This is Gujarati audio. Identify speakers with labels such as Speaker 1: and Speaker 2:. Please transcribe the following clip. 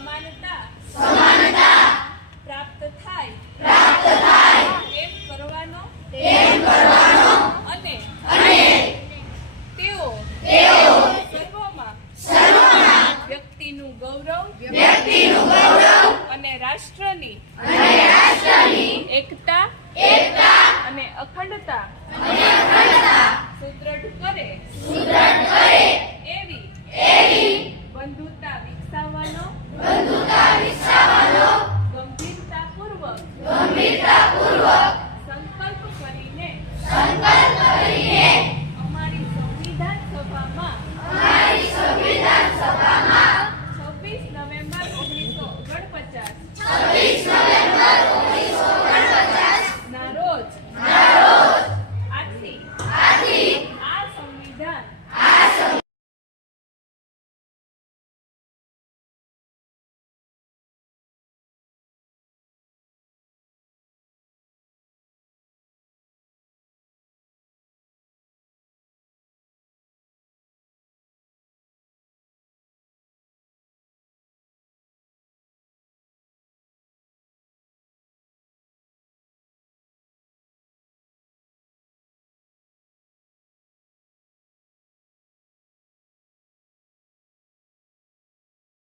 Speaker 1: સમાનતા
Speaker 2: સમાનતા
Speaker 1: પ્રાપ્ત થાય.
Speaker 2: પ્રાપ્ત થાય.
Speaker 1: કરવાનો
Speaker 2: તેમ કરવાનો
Speaker 1: અને
Speaker 2: અને
Speaker 1: તેઓ
Speaker 2: તેઓ
Speaker 1: સર્વમાં
Speaker 2: સર્વમાં
Speaker 1: વ્યક્તિનું ગૌરવ
Speaker 2: વ્યક્તિનું ગૌરવ
Speaker 1: અને રાષ્ટ્રની
Speaker 2: અને રાષ્ટ્રની
Speaker 1: એકતા
Speaker 2: એકતા
Speaker 1: અને અખંડતા
Speaker 2: અને અખંડતા
Speaker 1: સુદૃઢ કરે.
Speaker 2: સુદ્રઢ કરે.
Speaker 1: એવી
Speaker 2: એવી
Speaker 1: બંધુતા meminta Purwok.